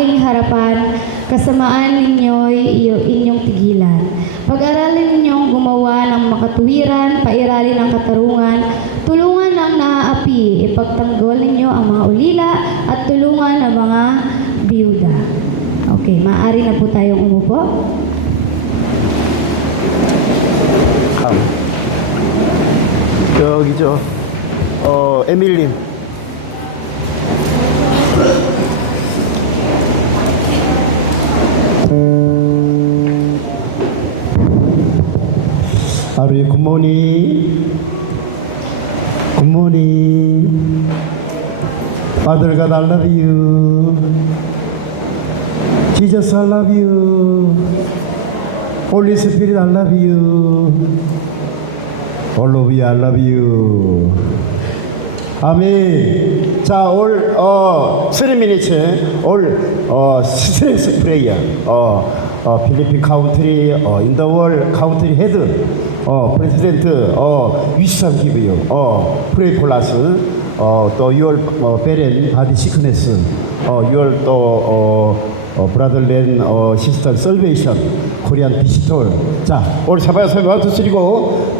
aking harapan, kasamaan ninyo'y inyong tigilan. Pag-aralin ninyong gumawa ng makatuwiran, pairalin ng katarungan, tulungan ng naaapi, ipagtanggol ninyo ang mga ulila at tulungan ang mga biyuda. Okay, maaari na po tayong umupo. 저기죠. 에밀님. 하루의 굿모닝. 굿모닝. Father God, I love you. Jesus, I love you. Holy Spirit, I love you. All of you, I love you. 아멘. 자, 올 3minutes 올 스트레스 프레이어. 필리핀 카운트리 in the world country head president wisdom give you. pray for us. 또 your parent body sickness. your 또 brotherland sister salvation. 코리안 디지털. 자, 오늘 사바야 사바야 1, 2, 3 고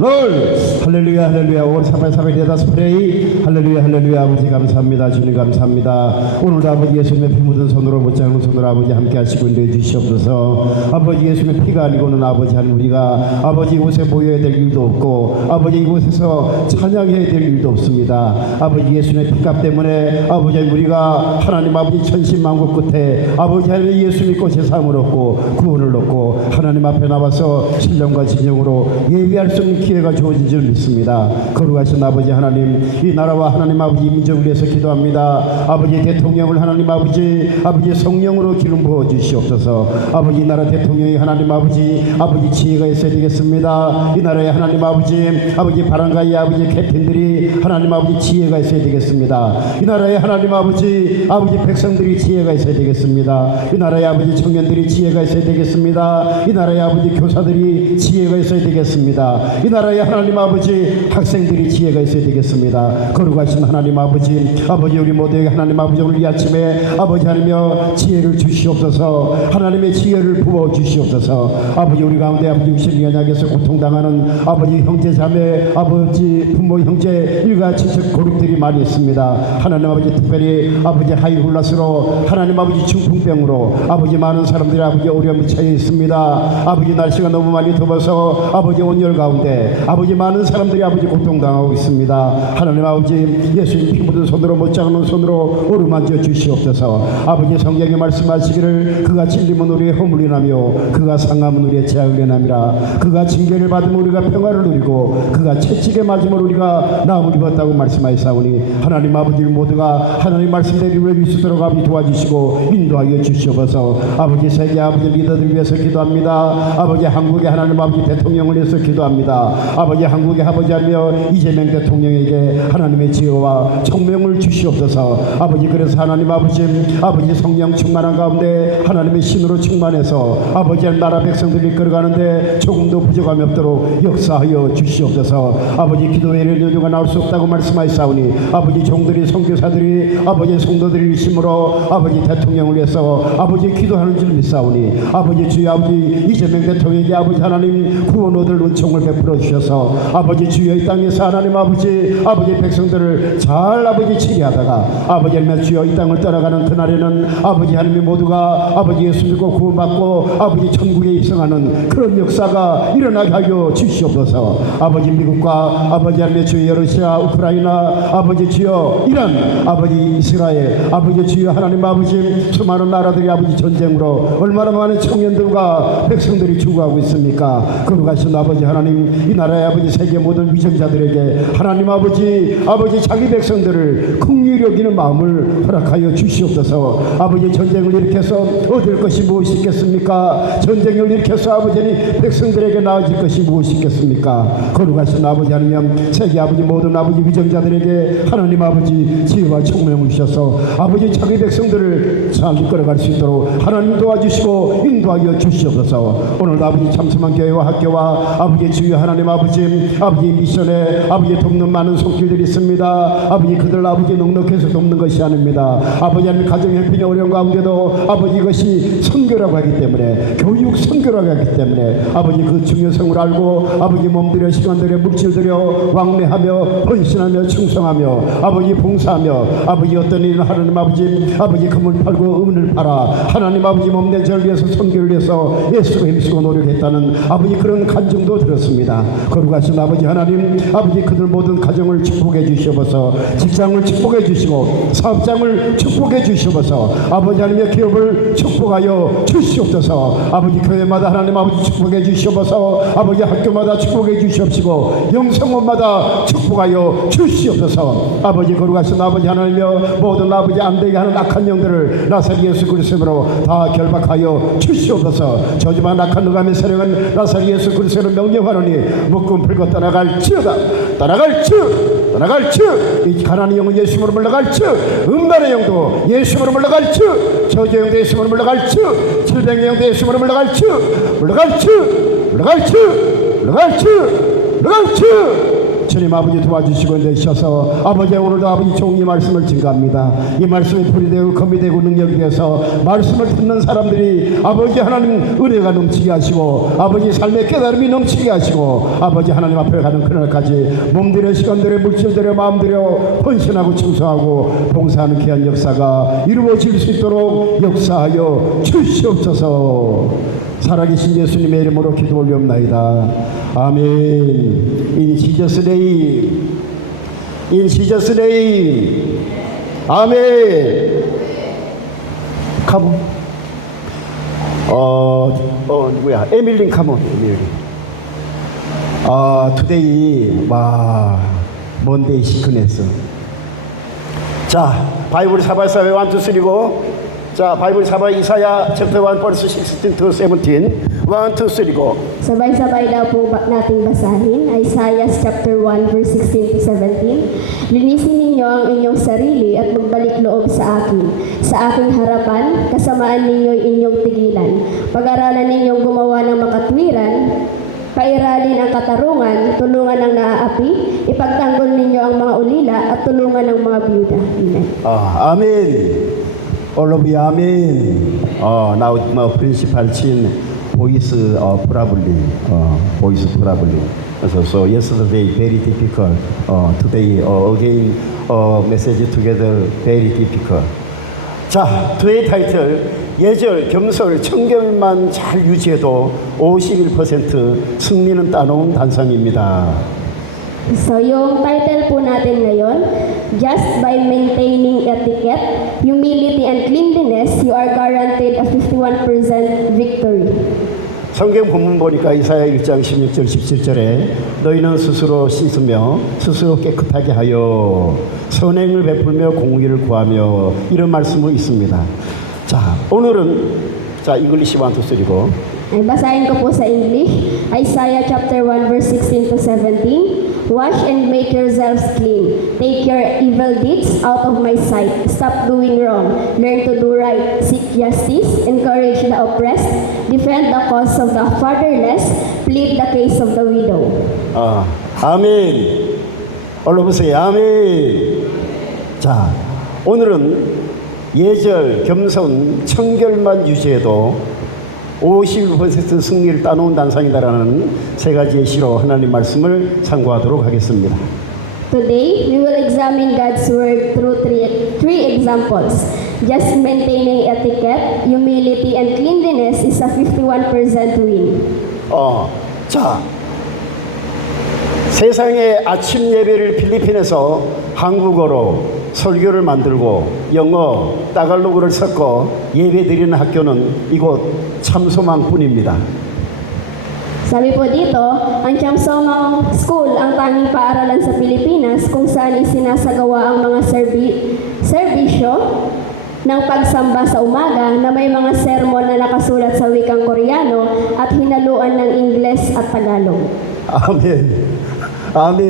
널 할렐루야 할렐루야. 오늘 사바야 사바야 대다스 프레이. 할렐루야 할렐루야. 아버지 감사합니다. 주님 감사합니다. 오늘 아버지 예수님의 피 묻은 손으로 못지 않은 손으로 아버지 함께 하시고 인도해 주시옵소서. 아버지 예수님의 피가 아니고는 아버지 한 우리가 아버지 이곳에 모여야 될 일도 없고 아버지 이곳에서 찬양해야 될 일도 없습니다. 아버지 예수님의 피값 때문에 아버지 우리가 하나님 아버지 천신만국 끝에 아버지 하나님 예수 믿고 세상을 얻고 구원을 얻고 하나님 앞에 나와서 신령과 진정으로 예배할 수 있는 기회가 주어진 줄 믿습니다. 거룩하신 아버지 하나님, 이 나라와 하나님 아버지 민족을 위해서 기도합니다. 아버지 대통령을 하나님 아버지 성령으로 기름 부어 주시옵소서. 아버지 이 나라 대통령이 하나님 아버지 지혜가 있어야 되겠습니다. 이 나라의 하나님 아버지 바람가의 아버지 캡틴들이 하나님 아버지 지혜가 있어야 되겠습니다. 이 나라의 하나님 아버지 백성들이 지혜가 있어야 되겠습니다. 이 나라의 아버지 청년들이 지혜가 있어야 되겠습니다. 이 나라의 아버지 교사들이 지혜가 있어야 되겠습니다. 이 나라의 하나님 아버지 학생들이 지혜가 있어야 되겠습니다. 거룩하신 하나님 아버지 우리 모두에게 하나님 아버지 오늘 이 아침에 아버지 하나님여 지혜를 주시옵소서. 하나님의 지혜를 부어 주시옵소서. 아버지 우리 가운데 아버지 육신의 연약에서 고통당하는 아버지 형제 자매 아버지 부모 형제 일가 친척 고립들이 많이 있습니다. 하나님 아버지 특별히 아버지 하이훌라스로 하나님 아버지 중풍병으로 아버지 많은 사람들이 아버지 어려움에 처해 있습니다. 아버지 날씨가 너무 많이 더워서 아버지 온열 가운데 아버지 많은 사람들이 아버지 고통당하고 있습니다. 하나님 아버지 예수님 피 묻은 손으로 못지않은 손으로 어루만져 주시옵소서. 아버지 성경에 말씀하시기를 그가 찔림은 우리의 허물이 나며 그가 상함은 우리의 죄악이 남이라. 그가 징계를 받으면 우리가 평화를 누리고 그가 채찍에 맞으면 우리가 나음을 입었다고 말씀하시사오니 하나님 아버지 모두가 하나님 말씀대로 위수도록 아버지 도와주시고 인도하여 주시옵소서. 아버지 세계 아버지 리더들 위해서 기도합니다. 아버지 한국의 하나님 아버지 대통령을 위해서 기도합니다. 아버지 한국의 아버지 하며 이재명 대통령에게 하나님의 지혜와 총명을 주시옵소서. 아버지 그래서 하나님 아버지 성령 충만한 가운데 하나님의 신으로 충만해서 아버지 나라 백성들이 걸어가는데 조금도 부족함이 없도록 역사하여 주시옵소서. 아버지 기도회를 요조가 나올 수 없다고 말씀하시사오니 아버지 종들이 선교사들이 아버지 성도들이 일심으로 아버지 대통령을 위해서 아버지 기도하는 줄 믿사오니 아버지 주여 아버지 이재명 대통령에게 아버지 하나님 구원 얻을 은총을 베풀어 주셔서 아버지 주여 이 땅에서 하나님 아버지 백성들을 잘 아버지 치리하다가 아버지 하나님 주여 이 땅을 떠나가는 그날에는 아버지 하나님 모두가 아버지 예수 믿고 구원받고 아버지 천국에 입성하는 그런 역사가 일어나게 하여 주시옵소서. 아버지 미국과 아버지 하나님 주여 러시아 우크라이나 아버지 주여 이란 아버지 이스라엘 아버지 주여 하나님 아버지 수많은 나라들이 아버지 전쟁으로 얼마나 많은 청년들과 백성들이 죽어가고 있습니까? 거룩하신 아버지 하나님 이 나라의 아버지 세계 모든 위정자들에게 하나님 아버지 자기 백성들을 긍휼히 여기는 마음을 허락하여 주시옵소서. 아버지 전쟁을 일으켜서 얻을 것이 무엇이 있겠습니까? 전쟁을 일으켜서 아버지 백성들에게 나아질 것이 무엇이 있겠습니까? 거룩하신 아버지 하나님 세계 아버지 모든 아버지 위정자들에게 하나님 아버지 지혜와 총명을 주셔서 아버지 자기 백성들 백성들을 잘 이끌어갈 수 있도록 하나님 도와주시고 인도하여 주시옵소서. 오늘도 아버지 참수만 교회와 학교와 아버지 주여 하나님 아버지 미션에 아버지 돕는 많은 손길들이 있습니다. 아버지 그들 아버지 넉넉해서 돕는 것이 아닙니다. 아버지 하나님 가정 형편이 어려운 가운데도 아버지 이것이 선교라고 하기 때문에 교육 선교라고 하기 때문에 아버지 그 중요성을 알고 아버지 몸들여 시간들여 물질들여 왕래하며 헌신하며 충성하며 아버지 봉사하며 아버지 어떤 일을 하나님 아버지 금을 팔고 은을 팔아 하나님 아버지 몸된 저를 위해서 선교를 위해서 예수로 힘쓰고 노력했다는 아버지 그런 간증도 들었습니다. 거룩하신 아버지 하나님 아버지 그들 모든 가정을 축복해 주시옵소서. 직장을 축복해 주시고 사업장을 축복해 주시옵소서. 아버지 하나님의 기업을 축복하여 주시옵소서. 아버지 교회마다 하나님 아버지 축복해 주시옵소서. 아버지 학교마다 축복해 주시옵시고 영성원마다 축복하여 주시옵소서. 아버지 거룩하신 아버지 하나님여 모든 아버지 안되게 하는 악한 영들을 나사렛 예수 그리스도로 다 결박하여 주시옵소서. 저주만 악한 흑암의 세력은 나사렛 예수 그리스도로 명령하노니 묶음 풀고 떠나갈지어다. 이 가난의 영은 예수님으로 물러갈지 음란의 영도 예수님으로 물러갈지 저주의 영도 예수님으로 물러갈지 질병의 영도 예수님으로 물러갈지 주님 아버지 도와주시고 내셔서 아버지 오늘도 아버지 종이 말씀을 증가합니다. 이 말씀이 불이 되고 검이 되고 능력이 되어서 말씀을 듣는 사람들이 아버지 하나님 은혜가 넘치게 하시고 아버지 삶의 깨달음이 넘치게 하시고 아버지 하나님 앞에 가는 그날까지 몸들여 시간들여 물질들여 마음들여 헌신하고 충성하고 봉사하는 귀한 역사가 이루어질 수 있도록 역사하여 주시옵소서. 살아계신 예수님의 이름으로 기도 올리옵나이다. 아멘. In Jesus' name. In Jesus' name. 아멘. Come on. 누구야? 에밀린 come on. today Monday 시크네스. 자, 바이블 사바사회 1, 2, 3고 자, 바이블 사바 이사야 chapter 1 verse 16 to 17. 1, 2, 3 go. Sabay-sabay daw po nating basahin, Isaiah chapter 1 verse 16 to 17. Linisin ninyo ang inyong sarili at magbalik loob sa aking harapan, kasamaan ninyo inyong tigilan. Pag-aralan ninyong gumawa ng makatwiran, pairalin ang katarungan, tulungan ang naaapi, ipagtanggol ninyo ang mga ulila at tulungan ang mga biyuda. Amen. 아멘. All of you, amen. Now principal chin voice problem. So yesterday very difficult. Today again message together very difficult. 자, today title 예절, 겸손, 청결만 잘 유지해도 51% 승리는 따놓은 단상입니다. So yung title po natin ngayon, just by maintaining etiquette, humility and cleanliness, you are guaranteed a 51% victory. 성경 본문 보니까 이사야 1장 16절 17절에 너희는 스스로 씻으며 스스로 깨끗하게 하여 선행을 베풀며 공의를 구하며 이런 말씀이 있습니다. 자, 오늘은 English 1, 2, 3고 Ay basahin ko po sa English, Isaiah chapter 1 verse 16 to 17. Wash and make yourselves clean. Take your evil deeds out of my sight. Stop doing wrong. Learn to do right. Seek justice. Encourage the oppressed. Defend the cause of the fatherless. Plead the case of the widow. 아멘. 얼른 보세요. 아멘. 자, 오늘은 예절, 겸손, 청결만 유지해도 51% 승리를 따놓은 단상이다라는 세 가지의 시로 하나님 말씀을 참고하도록 하겠습니다. Today, we will examine God's word through three examples. Just maintaining etiquette, humility, and cleanliness is a 51% win. 자, 세상의 아침 예배를 필리핀에서 한국어로 설교를 만들고 영어, 따갈로그를 섞어 예배 드리는 학교는 이곳 참소망뿐입니다. Sabi po dito, ang Chamsomang School ang tanging paaralan sa Pilipinas kung saan isinasagawa ang mga serbisyo ng pagsamba sa umaga na may mga sermon na nakasulat sa wikang Koreano at hinaluan ng Ingles at Tagalog. 아멘. 아멘.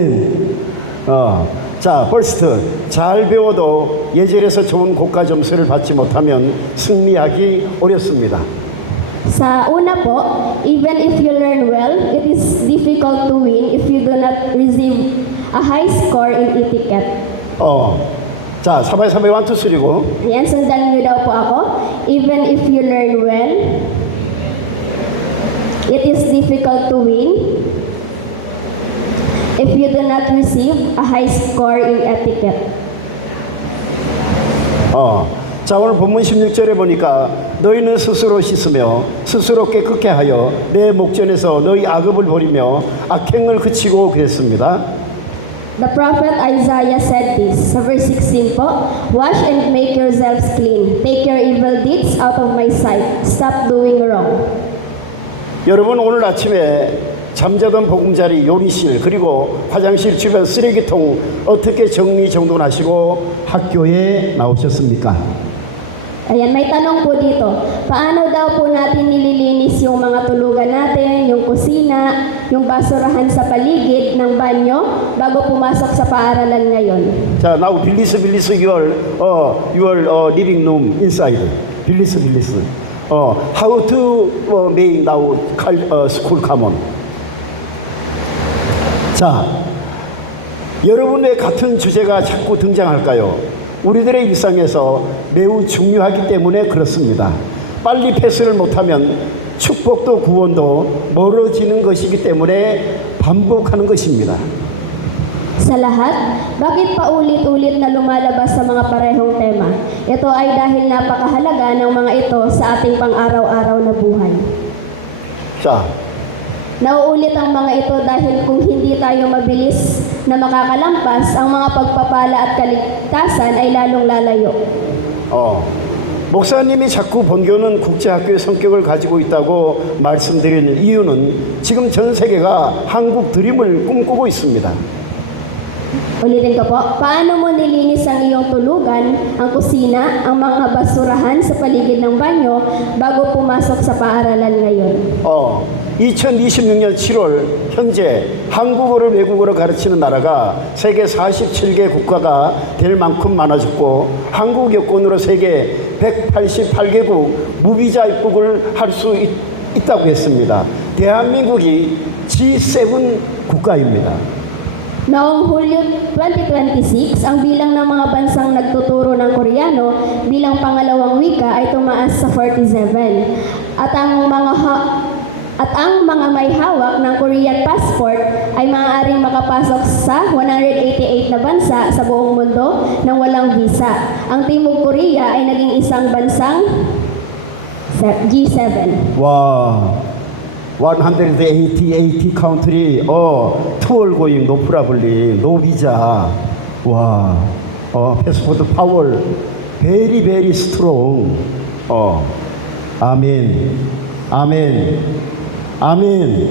자, first. 잘 배워도 예절에서 좋은 고가 점수를 받지 못하면 승리하기 어렵습니다. Sa una po, even if you learn well, it is difficult to win if you do not receive a high score in etiquette. 자, 사바이 1, 2, 3고. Yan, sundan niyo daw po ako. Even if you learn well, it is difficult to win if you do not receive a high score in etiquette. 자, 오늘 본문 16절에 보니까 너희는 스스로 씻으며 스스로 깨끗게 하여 내 목전에서 너희 악업을 버리며 악행을 그치고 그랬습니다. The prophet Isaiah said this sa verse 16 po, wash and make yourselves clean. Take your evil deeds out of my sight. Stop doing wrong. 여러분, 오늘 아침에 잠자던 보금자리, 요리실, 그리고 화장실 주변 쓰레기통 어떻게 정리정돈하시고 학교에 나오셨습니까? Ayan, may tanong po dito. Paano daw po natin nililinis yung mga tulugan natin, yung kusina, yung basurahan sa paligid ng banyo bago pumasok sa paaralan ngayon? 자, now 빌리스 your living room inside. 빌리스. How to make now school come on. 자, 여러분 왜 같은 주제가 자꾸 등장할까요? 우리들의 일상에서 매우 중요하기 때문에 그렇습니다. 빨리 패스를 못하면 축복도 구원도 멀어지는 것이기 때문에 반복하는 것입니다. Sa lahat, bakit paulit-ulit na lumalabas sa mga parehong tema? Ito ay dahil napakahalaga ng mga ito sa ating pang-araw-araw na buhay. 자, Nauulit ang mga ito dahil kung hindi tayo mabilis na makakalampas, ang mga pagpapala at kaligtasan ay lalong lalayo. 목사님이 자꾸 본교는 국제학교의 성격을 가지고 있다고 말씀드리는 이유는 지금 전 세계가 한국 드림을 꿈꾸고 있습니다. Ulitin ko po, paano mo nilinis ang iyong tulugan, ang kusina, ang mga basurahan sa paligid ng banyo bago pumasok sa paaralan ngayon? 2026년 7월 현재 한국어를 외국어로 가르치는 나라가 세계 47개 국가가 될 만큼 많아졌고 한국 여권으로 세계 188개국 무비자 입국을 할 수 있다고 했습니다. 대한민국이 G7 국가입니다. Noong Hulyo 2026, ang bilang ng mga bansang nagtuturo ng Koreano bilang pangalawang wika ay tumaas sa 47. At ang mga may hawak ng Korean passport ay maaaring makapasok sa 188 na bansa sa buong mundo nang walang visa. Ang Timog Korea ay naging isang bansang G7. 와, 180 country, tour going, no problem, no visa. 와, passport power, very, very strong. 아멘, 아멘. Amen.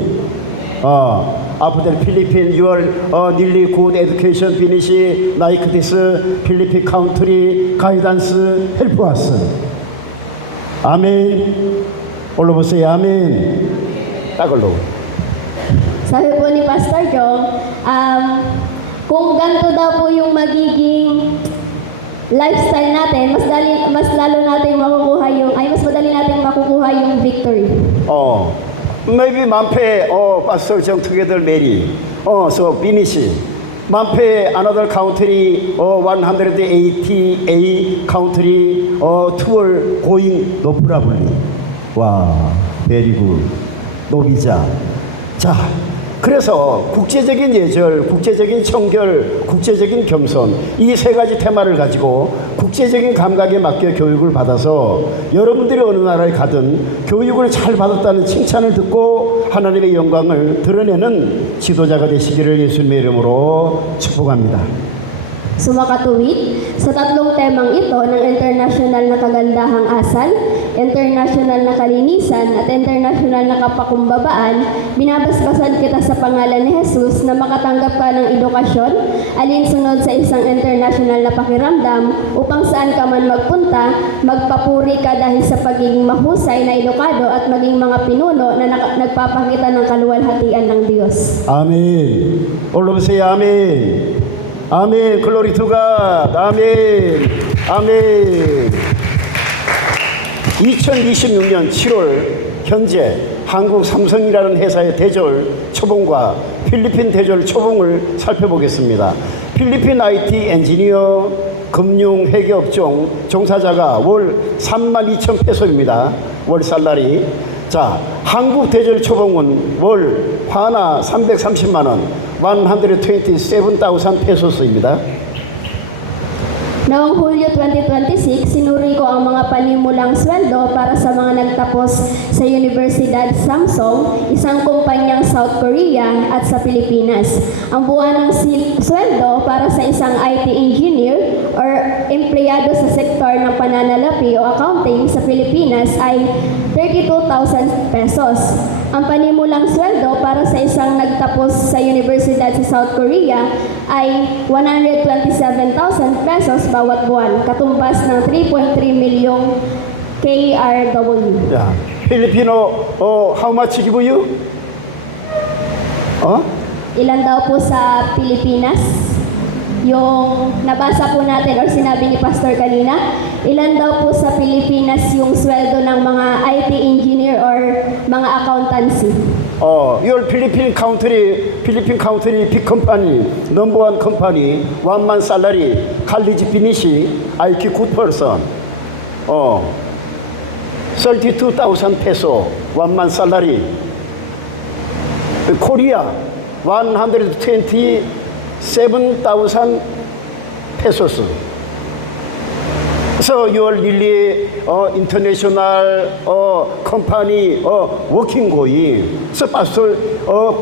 After Philippines, your nearly good education finish like this Philippine country guidance help us. Amen. All of us say Amen. Tagalog. Sabi po ni Pastor Jong, kung ganito daw po yung magiging lifestyle natin, mas madali natin makukuha yung victory. Maybe Manpe, Pastor Jung together Mary. So finish. Manpe, another country, 188 country, tour going no problem. Wow, very good. No visa. 자, 그래서 국제적인 예절, 국제적인 청결, 국제적인 겸손 이 세 가지 테마를 가지고 국제적인 감각에 맡겨 교육을 받아서 여러분들이 어느 나라에 가든 교육을 잘 받았다는 칭찬을 듣고 하나님의 영광을 드러내는 지도자가 되시기를 예수님의 이름으로 축복합니다. Sumakatuwid sa tatlong temang ito ng international na kagandahang asal, international na kalinisan at international na kapakumbabaan, binabasbasan kita sa pangalan ni Jesus na makatanggap ka ng edukasyon, alinsunod sa isang international na pakiramdam upang saan ka man magpunta, magpapuri ka dahil sa pagiging mahusay na edukado at maging mga pinuno na nagpapakita ng kaluwalhatian ng Diyos. 아멘. All of us say 아멘. 아멘. 글로리 투 갓. 아멘. 아멘. 2026년 7월 현재 한국 삼성이라는 회사의 대졸 초봉과 필리핀 대졸 초봉을 살펴보겠습니다. 필리핀 IT 엔지니어 금융 회계업종 종사자가 월 32,000 페소입니다. 월 살라리. 자, 한국 대졸 초봉은 월 화나 330만 원, 127,000 pesos 입니다. Noong Hulyo 2026, sinuri ko ang mga panimulang sweldo para sa mga nagtapos sa Universidad Samsung, isang kumpanyang South Korea at sa Pilipinas. Ang buwan ng sweldo para sa isang IT engineer or empleyado sa sektor ng pananalapi o accounting sa Pilipinas ay 32,000 pesos. Ang panimulang sweldo para sa isang nagtapos sa Universidad sa South Korea ay 127,000 pesos bawat buwan, katumbas ng 3.3 milyong KRW. 야, 필리핀어 how much give you? Ilan daw po sa Pilipinas? Yung nabasa po natin or sinabi ni Pastor kanina, ilan daw po sa Pilipinas yung sweldo ng mga IT engineer or mga accountancy? Your Philippine country big company, number one company, 1 month salary, college finish, IQ good person. 32,000 peso, 1 month salary. Korea, 127,000 pesos. So you are really international company working going. So pastor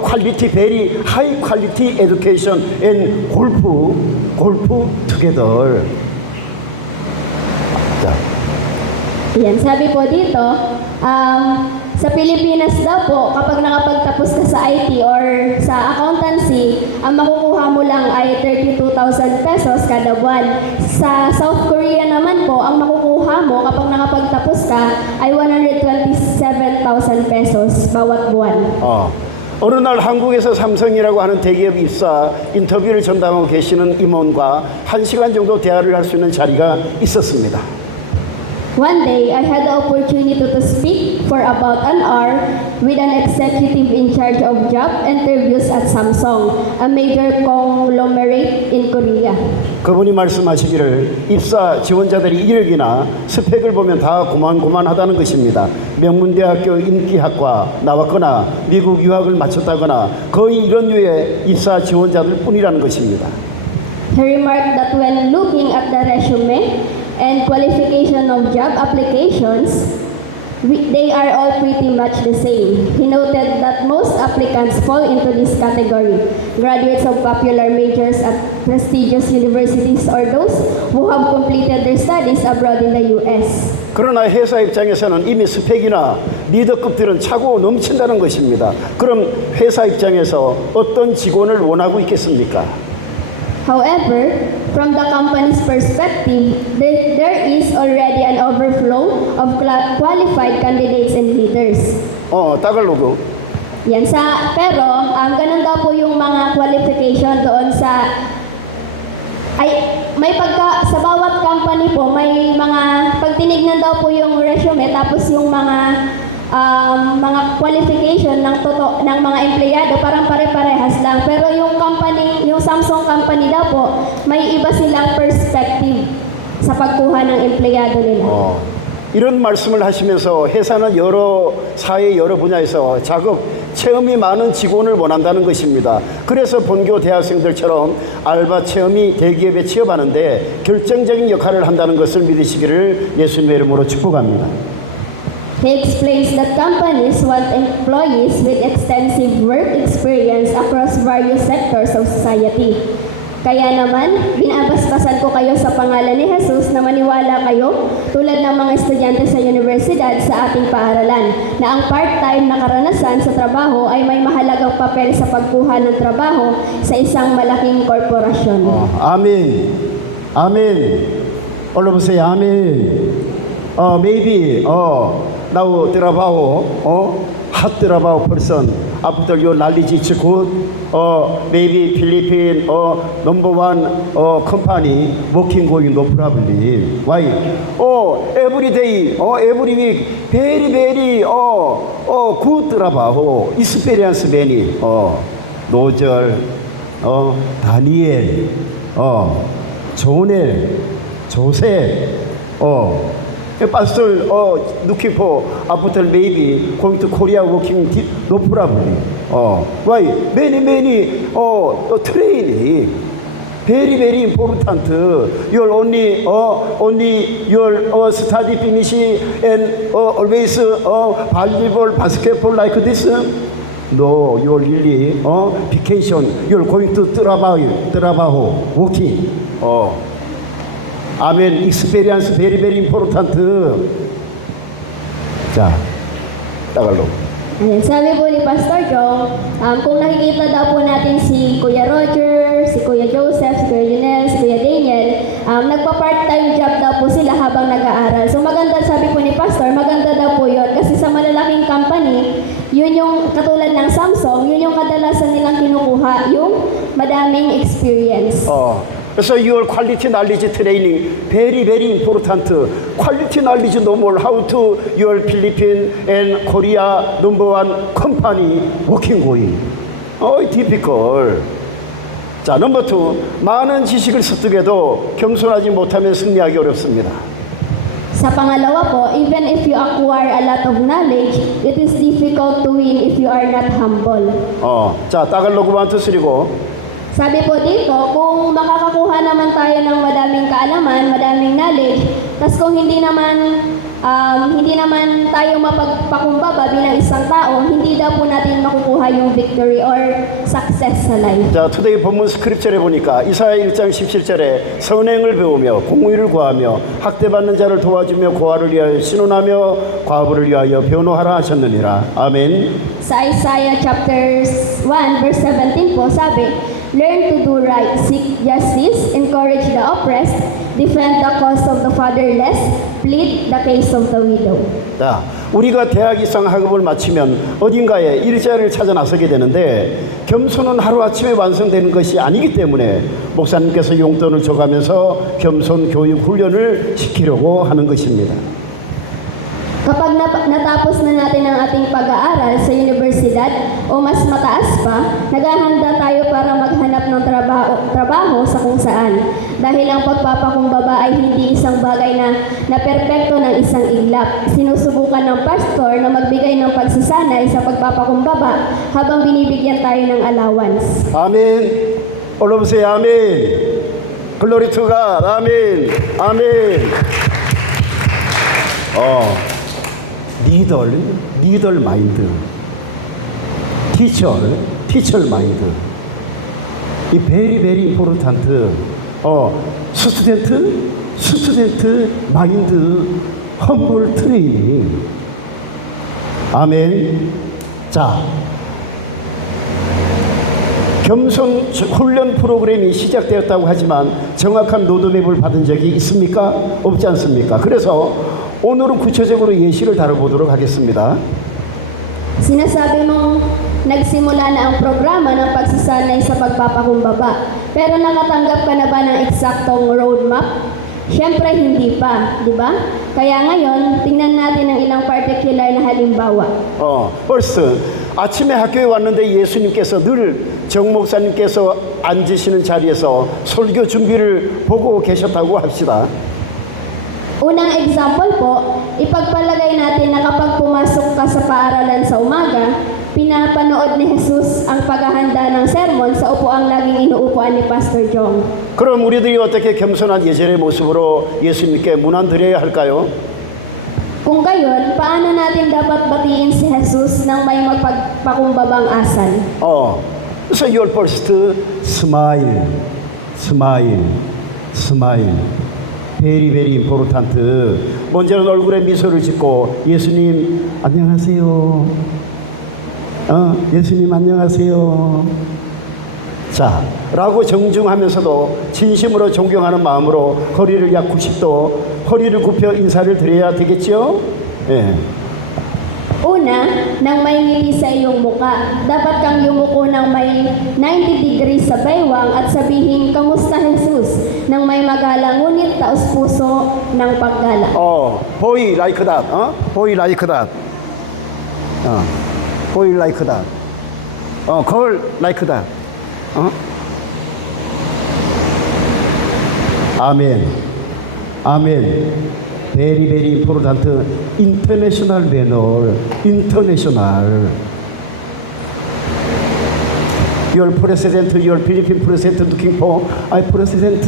quality very high quality education and golf together. 자, Yan, sabi po dito, sa Pilipinas daw po, kapag nakapagtapos ka sa IT or sa accountancy, ang makukuha mo lang ay 32,000 pesos kada buwan. Sa South Korea naman po, ang makukuha mo kapag nakapagtapos ka ay 127,000 pesos bawat buwan. 어느 날 한국에서 삼성이라고 하는 대기업 입사 인터뷰를 전담하고 계시는 임원과 1시간 정도 대화를 할 수 있는 자리가 있었습니다. One day, I had the opportunity to speak for about an hour with an executive in charge of job interviews at Samsung, a major conglomerate in Korea. 그분이 말씀하시기를 입사 지원자들이 이력이나 스펙을 보면 다 고만고만하다는 것입니다. 명문대학교 인기학과 나왔거나 미국 유학을 마쳤다거나 거의 이런 류의 입사 지원자들 뿐이라는 것입니다. He remarked that when looking at the resume and qualification of job applications, they are all pretty much the same. He noted that most applicants fall into this category: graduates of popular majors at prestigious universities or those who have completed their studies abroad in the US. 그러나 회사 입장에서는 이미 스펙이나 리더급들은 차고 넘친다는 것입니다. 그럼 회사 입장에서 어떤 직원을 원하고 있겠습니까? However, from the company's perspective, there is already an overflow of qualified candidates and leaders. 따갈로그. Yan pero ganun daw po yung mga qualification doon sa sa bawat company po may mga pag tinignan daw po yung resume tapos yung mga qualification ng mga empleyado parang pare-parehas lang, pero yung Samsung company daw po may iba silang perspective sa pagkuha ng empleyado nila. 이런 말씀을 하시면서 회사는 사회 여러 분야에서 체험이 많은 직원을 원한다는 것입니다. 그래서 본교 대학생들처럼 알바 체험이 대기업에 취업하는데 결정적인 역할을 한다는 것을 믿으시기를 예수님의 이름으로 축복합니다. He explains that companies want employees with extensive work experience across various sectors of society. Kaya naman, binabasbasan ko kayo sa pangalan ni Jesus na maniwala kayo tulad ng mga estudyante sa universidad sa ating paaralan na ang part-time na karanasan sa trabaho ay may mahalagang papel sa pagkuha ng trabaho sa isang malaking korporasyon. 아멘. 아멘. 올라보세요. 아멘. maybe now trabaho, hot trabaho person after your knowledge is good, maybe Philippine number one company working going no problem. Why? Every day, every week, very good trabajo, experience many. 노절, 다니엘, 조넬, 조세, pastor looking for after maybe going to Korea working no problem. Why? Many training. Very important. You're only your study finish and always volleyball, basketball like this. No, you're really vacation. You're going to trabajo, working. Amen. Experience very important. 자, Tagalog. Ayan, sabi po ni Pastor Jong, kung nakikita daw po natin si Kuya Roger, si Kuya Joseph, si Kuya Junel, si Kuya Daniel, nagpa-part-time job daw po sila habang nag-aaral. So maganda, sabi po ni Pastor, maganda daw po yun. Kasi sa malalaking company, yun yung katulad ng Samsung, yun yung kadalasan nilang kinukuha, yung madaming experience. So your quality knowledge training very important. Quality knowledge normal how to your Philippine and Korea number one company working going. difficult. 자, 넘버 2. 많은 지식을 습득해도 겸손하지 못하면 승리하기 어렵습니다. Sa pangalawa po, even if you acquire a lot of knowledge, it is difficult to win if you are not humble. 자, 따갈로그 1, 2, 3고. Sabi po dito, kung makakakuha naman tayo ng madaming kaalaman, madaming knowledge, tas kung hindi naman tayo mapagpakumbaba bilang isang tao, hindi daw po natin makukuha yung victory or success sa life. 자, 투데이 본문 스크립처에 보니까 이사야 1장 17절에 선행을 배우며 공의를 구하며 학대받는 자를 도와주며 고아를 위하여 신원하며 과부를 위하여 변호하라 하셨느니라. 아멘. Sa Isaiah chapter 1 verse 17 po, sabi, learn to do right, seek justice, encourage the oppressed, defend the cause of the fatherless, plead the case of the widow. 자, 우리가 대학 이상 학업을 마치면 어딘가에 일자리를 찾아 나서게 되는데 겸손은 하루아침에 완성되는 것이 아니기 때문에 목사님께서 용돈을 줘가면서 겸손 교육 훈련을 시키려고 하는 것입니다. Kapag natapos na natin ang ating pag-aaral sa universidad o mas mataas pa, naghahanda tayo para maghanap ng trabaho sa kung saan. Dahil ang pagpapakumbaba ay hindi isang bagay na perpekto ng isang iglap. Sinusubukan ng pastor na magbigay ng pagsasanay sa pagpapakumbaba habang binibigyan tayo ng allowance. 아멘. 올라보세요. 아멘. 글로리 투 갓. 아멘. 아멘. 리더 마인드, 티처 마인드. 이 very important. 스튜던트 마인드, 험블 트레이닝. 아멘. 자, 겸손 훈련 프로그램이 시작되었다고 하지만 정확한 로드맵을 받은 적이 있습니까? 없지 않습니까? 그래서 오늘은 구체적으로 예시를 다뤄보도록 하겠습니다. Sinasabi mong nagsimula na ang programa ng pagsasanay sa pagpapakumbaba. Pero nakatanggap ka na ba ng eksaktong roadmap? Siyempre hindi pa, di ba? Kaya ngayon, tingnan natin ang ilang particular na halimbawa. First, 아침에 학교에 왔는데 예수님께서 늘 정 목사님께서 앉으시는 자리에서 설교 준비를 보고 계셨다고 합시다. Unang example po, ipagpalagay natin na kapag pumasok ka sa paaralan sa umaga, pinapanood ni Jesus ang paghahanda ng sermon sa upuang laging inuupuan ni Pastor Jong. 그럼 우리들이 어떻게 겸손한 예전의 모습으로 예수님께 문안드려야 할까요? Kung gayon, paano natin dapat batiin si Jesus nang may magpagpakumbabang asal? So your first smile. very important. 먼저는 얼굴에 미소를 짓고 예수님 안녕하세요. 예수님 안녕하세요. 자, 라고 정중하면서도 진심으로 존경하는 마음으로 거리를 약 90도 허리를 굽혀 인사를 드려야 되겠죠? 예. Una, nang may ngiti sa iyong muka. Dapat kang yumuko ng may 90 degrees sa baywang at sabihin, "Kamusta, Jesus?" nang may magalang ngunit taos puso ng paggalang. boy like that. boy like that. boy like that. girl like that. 아멘. 아멘. Very, very important international manner. International. Your president, your Philippine president looking for, I president,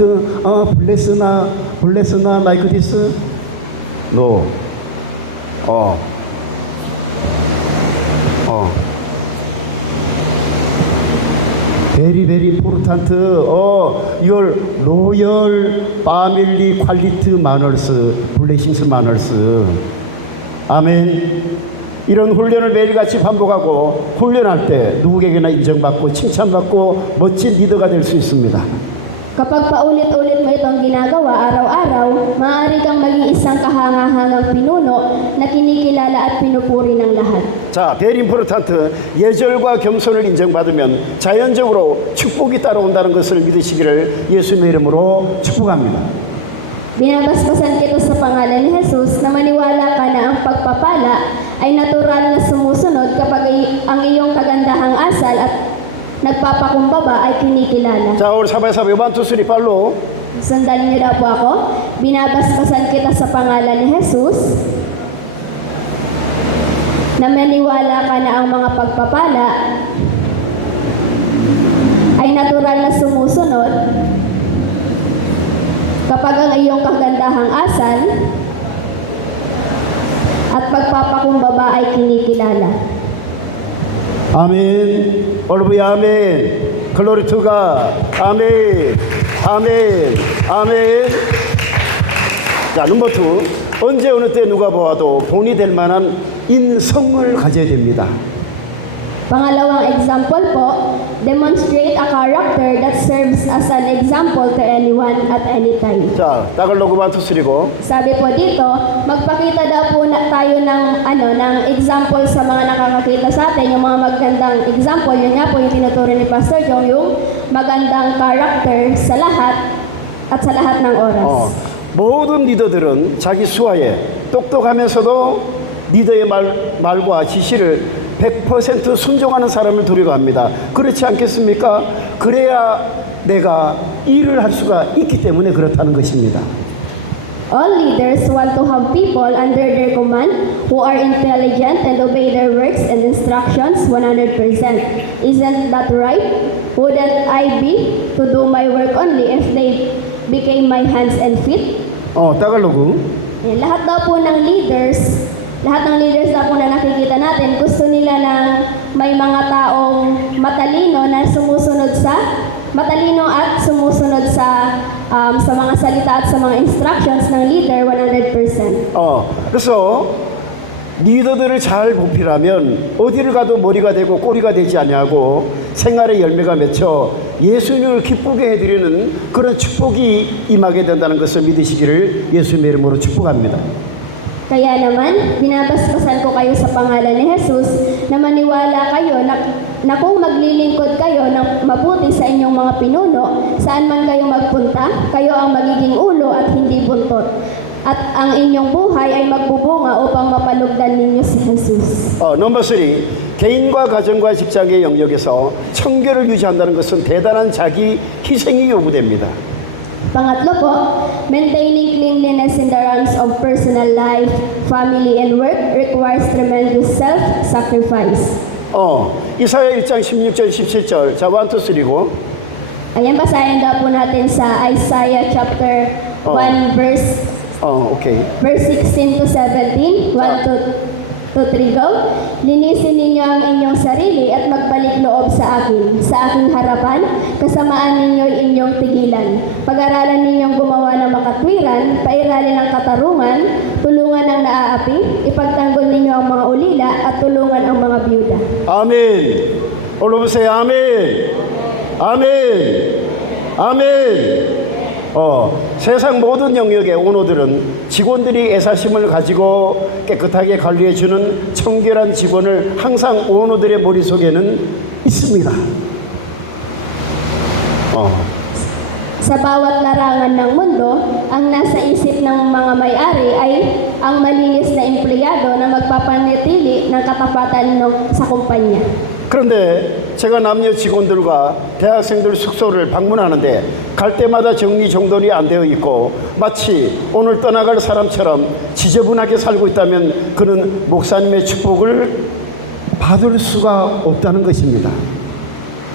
bless na like this. No. Very, very important. Your royal family quality manners, blessings manners. 아멘. 이런 훈련을 매일같이 반복하고 훈련할 때 누구에게나 인정받고 칭찬받고 멋진 리더가 될 수 있습니다. Kapag paulit-ulit mo itong ginagawa araw-araw, maaari kang maging isang kahangahangang pinuno na kinikilala at pinupuri ng lahat. 자, very important. 예절과 겸손을 인정받으면 자연적으로 축복이 따라온다는 것을 믿으시기를 예수님의 이름으로 축복합니다. Binabasbasan kita sa pangalan ni Jesus na maniwala ka na ang pagpapala ay natural na sumusunod kapag ang iyong kagandahang asal at nagpapakumbaba ay kinikilala. 자, 우리 사바사바 1, 2, 3 팔로. Sandali niyo daw po ako. Binabasbasan kita sa pangalan ni Jesus na maniwala ka na ang mga pagpapala ay natural na sumusunod kapag ang iyong kagandahang asal at pagpapakumbaba ay kinikilala. 아멘. 올루야 아멘. 글로리 투가 아멘. 아멘. 아멘. 자, 넘버 2. 언제 어느 때 누가 보아도 본이 될 만한 인성을 가져야 됩니다. Pangalawang example po, demonstrate a character that serves as an example to anyone at any time. 자, 따글로그 1, 2, 3고. Sabi po dito, magpakita daw po tayo ng example sa mga nakakakita sa atin, yung mga magandang example. Yun nga po yung tinuturo ni Pastor Jong, yung magandang character sa lahat at sa lahat ng oras. 모든 리더들은 자기 수하에 똑똑하면서도 리더의 말과 지시를 100% 순종하는 사람을 두려고 합니다. 그렇지 않겠습니까? 그래야 내가 일을 할 수가 있기 때문에 그렇다는 것입니다. All leaders want to have people under their command who are intelligent and obey their works and instructions 100%. Isn't that right? Wouldn't I be to do my work only if they became my hands and feet? 따갈로그. Lahat daw po ng leaders daw po na nakikita natin, gusto nila ng may mga taong matalino at sumusunod sa mga salita at sa mga instructions ng leader 100%. 그래서 리더들을 잘 보필하면 어디를 가도 머리가 되고 꼬리가 되지 아니하고 생활의 열매가 맺혀 예수님을 기쁘게 해드리는 그런 축복이 임하게 된다는 것을 믿으시기를 예수님의 이름으로 축복합니다. Kaya naman, binabasbasan ko kayo sa pangalan ni Jesus na maniwala kayo na kung maglilingkod kayo ng mabuti sa inyong mga pinuno, saan man kayo magpunta, kayo ang magiging ulo at hindi buntot. At ang inyong buhay ay magbubunga upang mapalugdan ninyo si Jesus. 넘버 3. 개인과 가정과 직장의 영역에서 청결을 유지한다는 것은 대단한 자기 희생이 요구됩니다. Pangatlo po, maintaining cleanliness in the realms of personal life, family, and work requires tremendous self-sacrifice. 이사야 1장 16절 17절. 자, 1, 2, 3고. Ayan, basahin daw po natin sa Isaiah chapter 1 오케이. verse 16 to 17, 1 to 3 go. Linisin ninyo ang inyong sarili at magbalik loob sa aking harapan, kasamaan ninyo inyong tigilan. Pag-aralan ninyong gumawa ng makatwiran, pairalin ang katarungan, tulungan ang naaapi, ipagtanggol ninyo ang mga ulila at tulungan ang mga byuda. 아멘. 올라보세요. 아멘. 아멘. 아멘. 세상 모든 영역의 오너들은 직원들이 애사심을 가지고 깨끗하게 관리해주는 청결한 직원을 항상 오너들의 머릿속에는 있습니다. Sa bawat larangan ng mundo, ang nasa isip ng mga may-ari ay ang malinis na empleyado na magpapanatili ng katapatan sa kumpanya. 그런데 제가 남녀 직원들과 대학생들 숙소를 방문하는데 갈 때마다 정리정돈이 안 되어 있고 마치 오늘 떠나갈 사람처럼 지저분하게 살고 있다면 그는 목사님의 축복을 받을 수가 없다는 것입니다.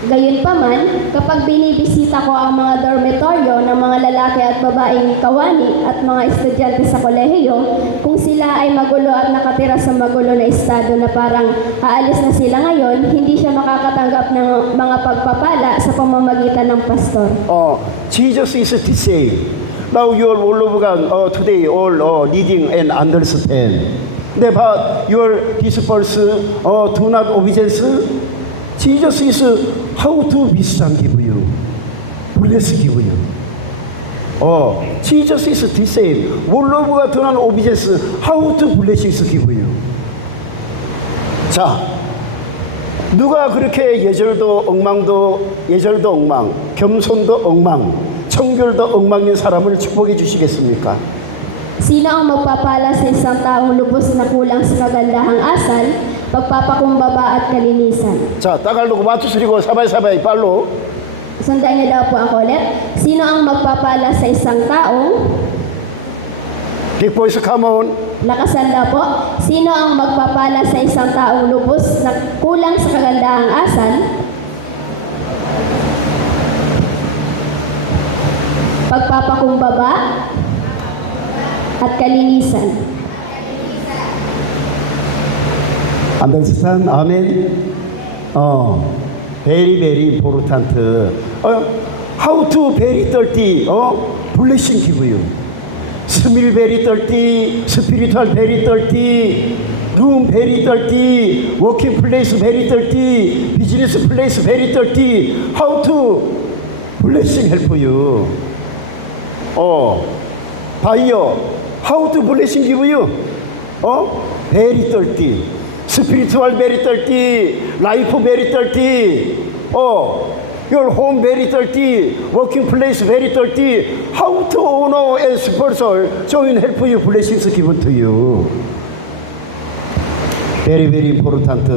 Gayunpaman, kapag binibisita ko ang mga dormitoryo ng mga lalaki at babaeng kawani at mga estudyante sa kolehiyo, kung sila ay magulo at nakatira sa magulo na estado na parang aalis na sila ngayon, hindi siya makakatanggap ng mga pagpapala sa pamamagitan ng pastor. Jesus is the same. Now your all of today all reading and understand. But your disciples do not obedience. Jesus is how to wisdom give you, bless give you. Jesus is the same. 원로부가 드러난 obedience, how to blessings give you. 자, 누가 그렇게 예절도 엉망, 겸손도 엉망, 청결도 엉망인 사람을 축복해 주시겠습니까? Sino ang magpapala sa isang taong lubos na kulang sa kagandahang asal, pagpapakumbaba at kalinisan? 자, 따갈로고 맞추시고 사바이 빨로. Sundan niyo daw po ako ulit. Sino ang magpapala sa isang taong, Big boys, come on. lakasan daw po, sino ang magpapala sa isang taong lubos na kulang sa kagandahang asal, pagpapakumbaba at kalinisan? Understand? Amen. Very, very important. How to very dirty, blessing give you. Smell very dirty, spiritual very dirty, room very dirty, working place very dirty, business place very dirty. How to blessing help you? Buyer, how to blessing give you? Very dirty. Spiritual very dirty, life very dirty, your home very dirty, working place very dirty. How to honor and sponsor, join help you, blessings given to you. Very, very important.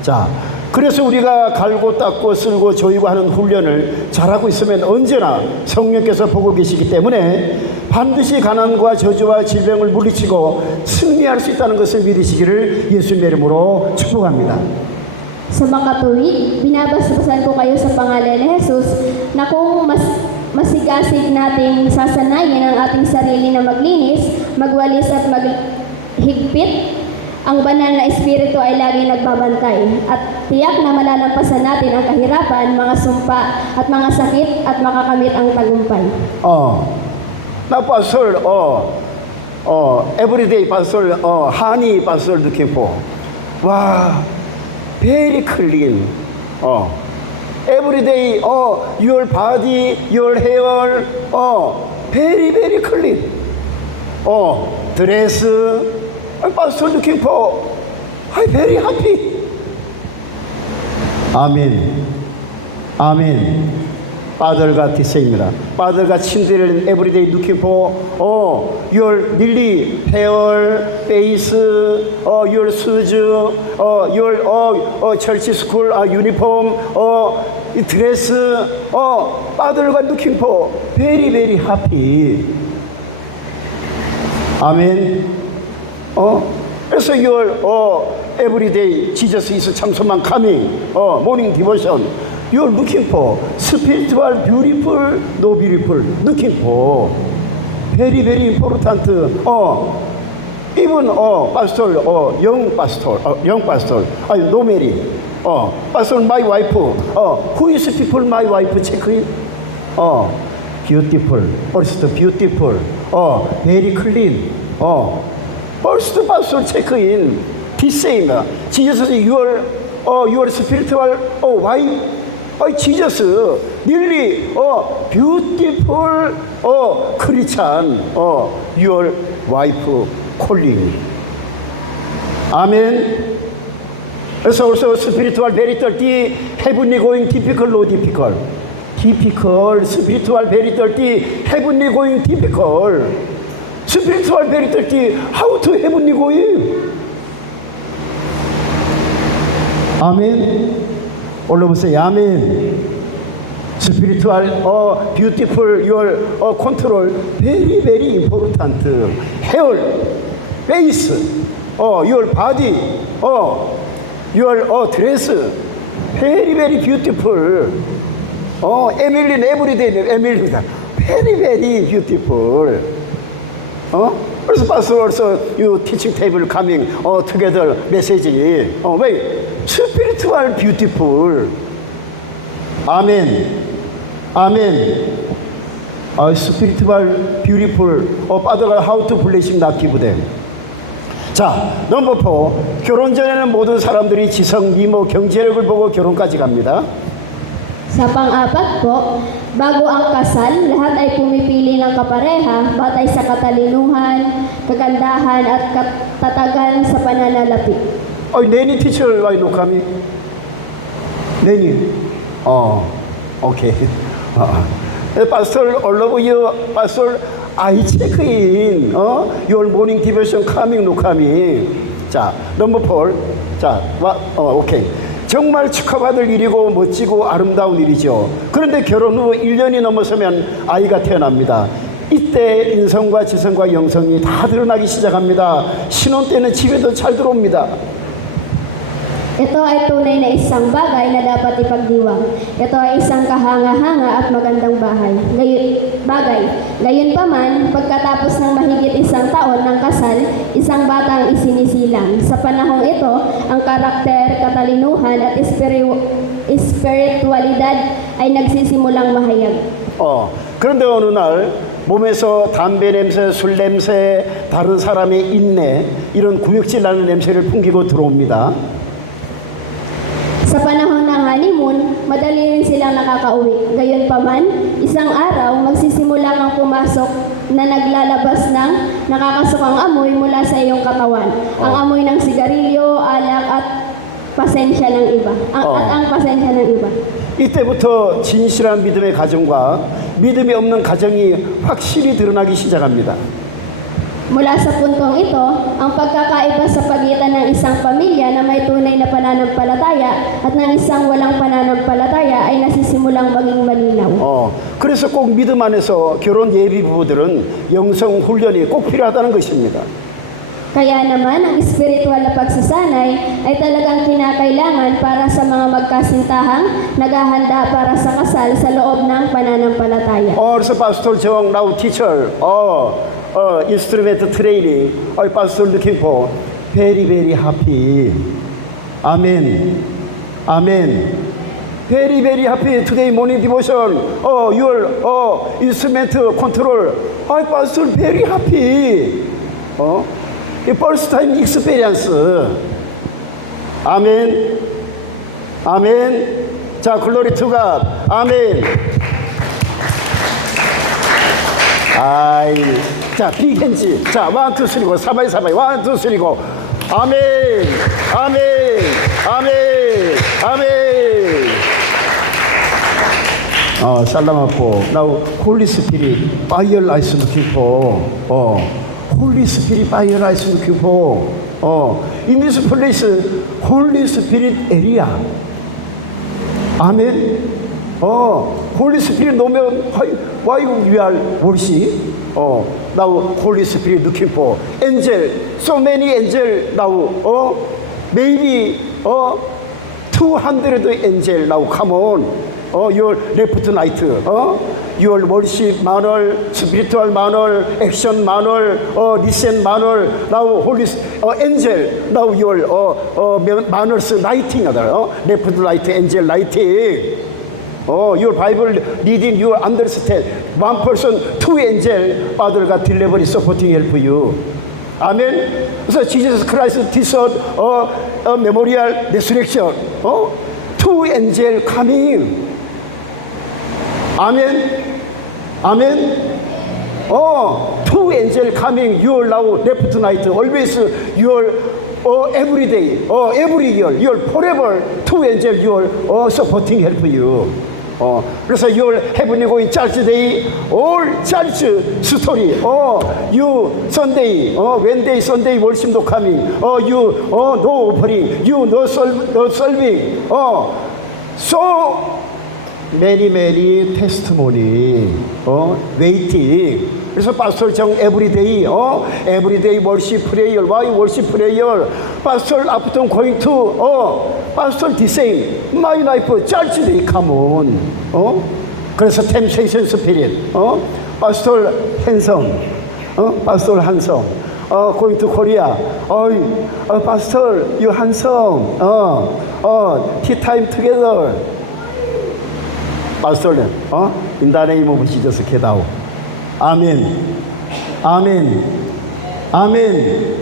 자, 그래서 우리가 갈고 닦고 쓸고 조이고 하는 훈련을 잘하고 있으면 언제나 성령께서 보고 계시기 때문에 반드시 가난과 저주와 질병을 물리치고 승리할 수 있다는 것을 믿으시기를 예수님의 이름으로 축복합니다. Sa makatuwid, binabasbasan ko kayo sa pangalan ni Jesus na kung masigasig nating sasanayin ang ating sarili na maglinis, magwalis at maghigpit, ang banal na espiritu ay lagi nagbabantay at tiyak na malalampasan natin ang kahirapan, mga sumpa at mga sakit at makakamit ang tagumpay. Now, pastor, everyday pastor, honey pastor looking for. Wow, very clean. Every day, your body, your hair, very, very clean. Dress, pastor looking for. I'm very happy. Amen. Amen. Father가 디세입니다. Father가 친들은 everyday looking for your nearly hair, face, your shoes, your church school uniform, dress. Father가 looking for very, very happy. Amen. 그래서 your everyday Jesus is 참소만 coming. Morning devotion. You're looking for spiritual, beautiful, no beautiful. Looking for very, very important. Even pastor, young pastor, no marry. Pastor, my wife. Who is people? My wife check in. Beautiful. First, beautiful. Very clean. First, pastor check in. The same. Jesus, your spiritual wife. Jesus, really, beautiful, Christian, your wife calling. Amen. So also spiritual very dirty, heavenly going difficult, no difficult. Difficult, spiritual very dirty, heavenly going difficult. Spiritual very dirty, how to heavenly going? Amen. All of us say Amen. Spiritual, beautiful, your control, very, very important. Hair, face, your body, your dress, very, very beautiful. Emily, every day, Emily, very, very beautiful. Also, pastor, also, you teaching table coming together, message. Wait, spiritual, beautiful. Amen. Amen. Spiritual, beautiful. Father, how to blessing that give them. 자, 넘버 4. 결혼 전에는 모든 사람들이 지성, 미모, 경제력을 보고 결혼까지 갑니다. Sa pang-apat po, bago ang kasal, lahat ay pumipili ng kapareha batay sa katalinuhan, kagandahan at katatagan sa pananalapi. Nanny teacher, why no coming? Nanny. Okay. Pastor, all of you, Pastor, I check in. Your morning devotion coming, no coming. 자, 넘버 4. 자, 오케이. 정말 축하받을 일이고 멋지고 아름다운 일이죠. 그런데 결혼 후 1년이 넘어서면 아이가 태어납니다. 이때 인성과 지성과 영성이 다 드러나기 시작합니다. 신혼 때는 집에도 잘 들어옵니다. Ito ay tunay na isang bagay na dapat ipagdiwang. Ito ay isang kahanga-hanga at magandang bagay. Gayunpaman, pagkatapos ng mahigit isang taon ng kasal, isang bata ang isinisilang. Sa panahong ito, ang karakter, katalinuhan at espiritualidad ay nagsisimulang mahayag. 그런데 어느 날 몸에서 담배 냄새, 술 냄새, 다른 사람의 인내, 이런 구역질 나는 냄새를 풍기고 들어옵니다. Sa panahon ng honeymoon, madali rin silang nakakauwi. Gayunpaman, isang araw, magsisimulang ang pumasok na naglalabas ng nakakasukang amoy mula sa iyong katawan. Ang amoy ng sigarilyo, alak at pasensya ng iba. Ang pasensya ng iba. 이때부터 진실한 믿음의 가정과 믿음이 없는 가정이 확실히 드러나기 시작합니다. Mula sa puntong ito, ang pagkakaiba sa pagitan ng isang pamilya na may tunay na pananampalataya at ng isang walang pananampalataya ay nasisimulang maging malinaw. 그래서 꼭 믿음 안에서 결혼 예비 부부들은 영성 훈련이 꼭 필요하다는 것입니다. Kaya naman, ang espiritual na pagsasanay ay talagang kinakailangan para sa mga magkasintahang naghahanda para sa kasal sa loob ng pananampalataya. 그래서 Pastor Jong, now teacher, instrument training, Pastor looking for very, very happy. Amen. Amen. Very, very happy today morning devotion. Your instrument control. Pastor very happy. First time experience. 아멘. 아멘. 자, glory to God. 아멘. 자, 빅 핸즈. 자, 1, 2, 3, 고 사바이. 1, 2, 3, 고. 아멘. 아멘. 아멘. 아멘. 살라마포. Now, Holy Spirit, fire lights looking for. Holy Spirit, fire lights looking for. In this place, Holy Spirit area. Amen. Holy Spirit 놓으면 why we are worship? Now Holy Spirit looking for angel. So many angel now. Maybe 200 angel now. Come on. Your left right. Your worship manual, spiritual manual, action manual, listen manual. Now Holy angel. Now your manuals lighting other. Left right angel lighting. Your Bible reading, you understand. One person, 2 angel, Father God delivery, supporting help you. Amen. So Jesus Christ deserved a memorial resurrection. 2 angel coming. 아멘. 아멘. Two angels coming your now left tonight. Always your every day, every year, your forever two angels your supporting help you. 그래서 your heavenly going church day, all church story. You Sunday, Wednesday, Sunday worship no coming. You no offering. You no serving. So many testimony. Waiting. 그래서 pastor 정 everyday, everyday worship prayer. Why worship prayer? Pastor after going to, pastor the same. My life church day come on. 그래서 temptation spirit. Pastor handsome. Pastor handsome. Going to Korea. Pastor you handsome. Tea time together. Pastor, in the name of Jesus, get out. 아멘. 아멘. 아멘.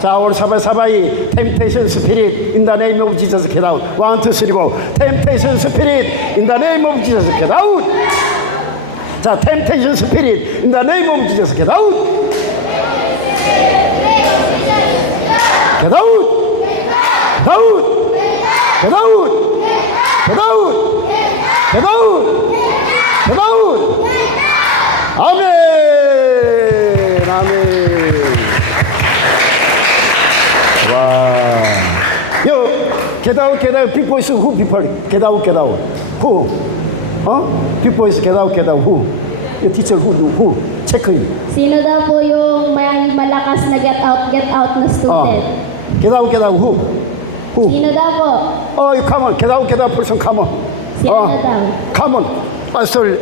자, 오늘 사바이 temptation spirit in the name of Jesus get out. 1, 2, 3 go. temptation spirit in the name of Jesus get out. 자, temptation spirit in the name of Jesus get out. Get out. Get out. Get out. Get out. Get out. Get out. 아멘. 아멘. 와. 요, get out. Big boys who people? Get out. Who? Big boys get out. Who? Your teacher who? Check in. Sino daw po yung may malakas na get out na student? Get out. Who? Sino daw po? Come on. Get out. Person, come on. Si ano daw? Come on. Pastor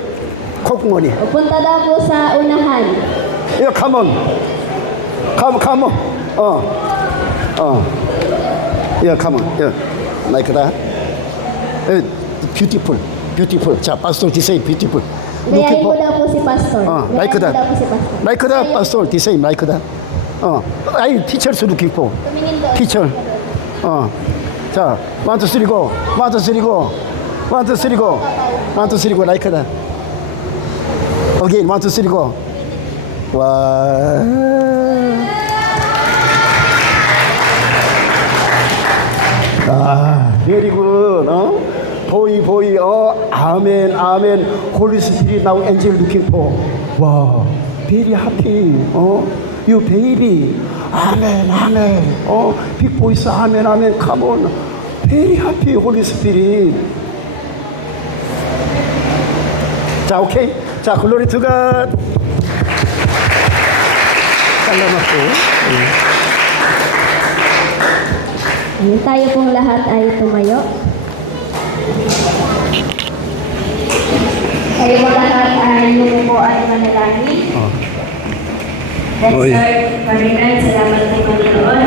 Kokmoni. Punta daw po sa unahan. Yeah, come on. Yeah, come on. Yeah, like that. Beautiful. 자, pastor, this is beautiful. Gayahin mo daw po si pastor. Like Gayahin mo that. daw po si pastor. Like that, pastor, the same, like that. I teachers looking for. Tumingin doon. Teacher. 자, 1, 2, 3 go. 1, 2, 3 go. 1, 2, 3 go. 1, 2, 3 go, like that. Again, 1, 2, 3 go. 와. Very good. 보이. 아멘. Holy Spirit now angel looking for. 와, very happy. You baby. 아멘. Big voice. 아멘. Come on. Very happy Holy Spirit. 자, 오케이. 자, glory to God. 잘라놨고. Tayo pong lahat ay tumayo. Tayo po lahat ay yumuko at manalangin. Let's start, Panginoon. Salamat kay Panginoon.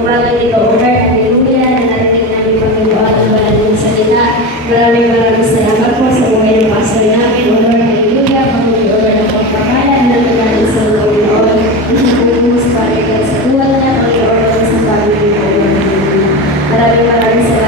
Umagang ito, Lord. Hallelujah. Na narating namin Panginoon ang banal ng salita. Maraming salamat po sa buhay ng pastor namin. O Lord, hallelujah. Panginoon ng pagpakalan ng tumanin sa Panginoon. Isang sa parigan sa buwan niya. Panginoon sa pamilya. Maraming salamat.